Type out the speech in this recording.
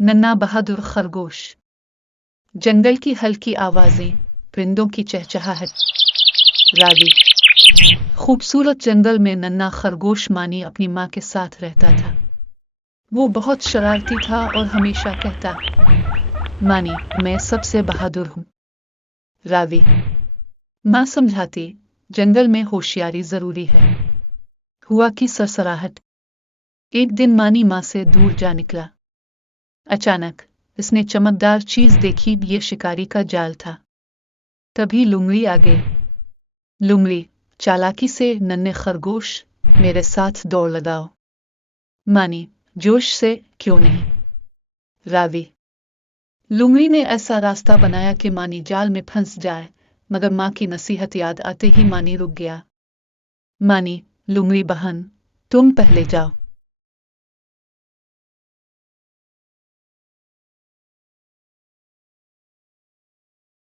नन्ना बहादुर खरगोश। जंगल की हल्की आवाजें, परिंदों की चहचहाहट। रावी। खूबसूरत जंगल में नन्ना खरगोश मानी अपनी माँ के साथ रहता था। वो बहुत शरारती था और हमेशा कहता, मानी, मैं सबसे बहादुर हूँ। रावी। माँ समझाती, जंगल में होशियारी जरूरी है। हुआ की सरसराहट। एक दिन मानी माँ से दूर जा निकला। अचानक इसने चमकदार चीज देखी, ये शिकारी का जाल था। तभी लुमड़ी आ गई। लुमड़ी, चालाकी से, नन्हे खरगोश, मेरे साथ दौड़ लगाओ। मानी, जोश से, क्यों नहीं। रावी। लुमड़ी ने ऐसा रास्ता बनाया कि मानी जाल में फंस जाए, मगर माँ की नसीहत याद आते ही मानी रुक गया। मानी, लुमड़ी बहन, तुम पहले जाओ।